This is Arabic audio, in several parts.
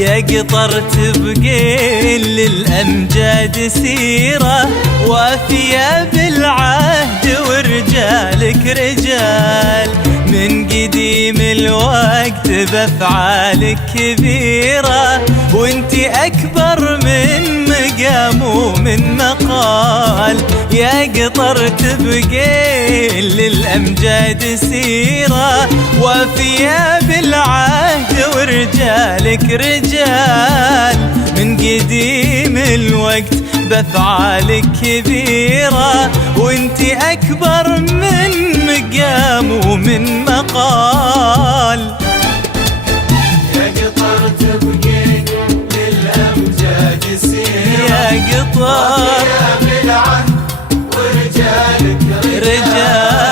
يا قطر تبقي للأمجاد سيرة، وافية بالعهد ورجالك رجال، من قديم الوقت بأفعالك كبيرة، وانتي أكبر من مقام ومن مقال. يا قطر تبقي للأمجاد سيرة، وافية بالعهد ورجالك رجال، من قديم الوقت بأفعالك كبيرة، وانتي أكبر من مقام ومن مقال. يا قطر تبقي للأمجاد سيرة، يا قطر وافية بالعهد ورجالك رجال.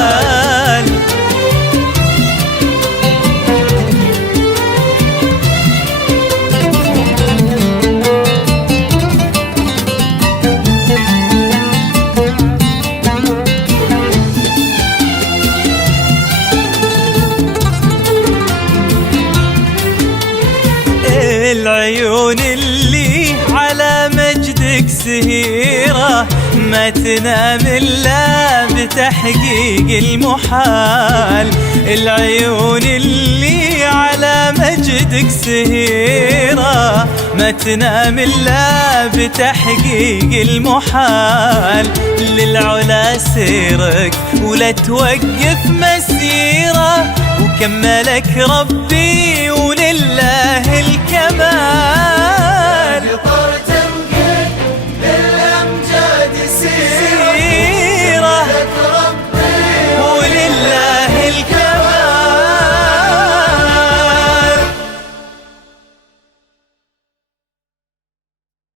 العيون اللي على مجدك سهيرة، ما تنام إلا بتحقيق المحال. العيون اللي على مجدك سهيرة، ما تنام إلا بتحقيق المحال. للعلا سيرك ولا توقف مسيرة، وكملك ربي ولله الكمال.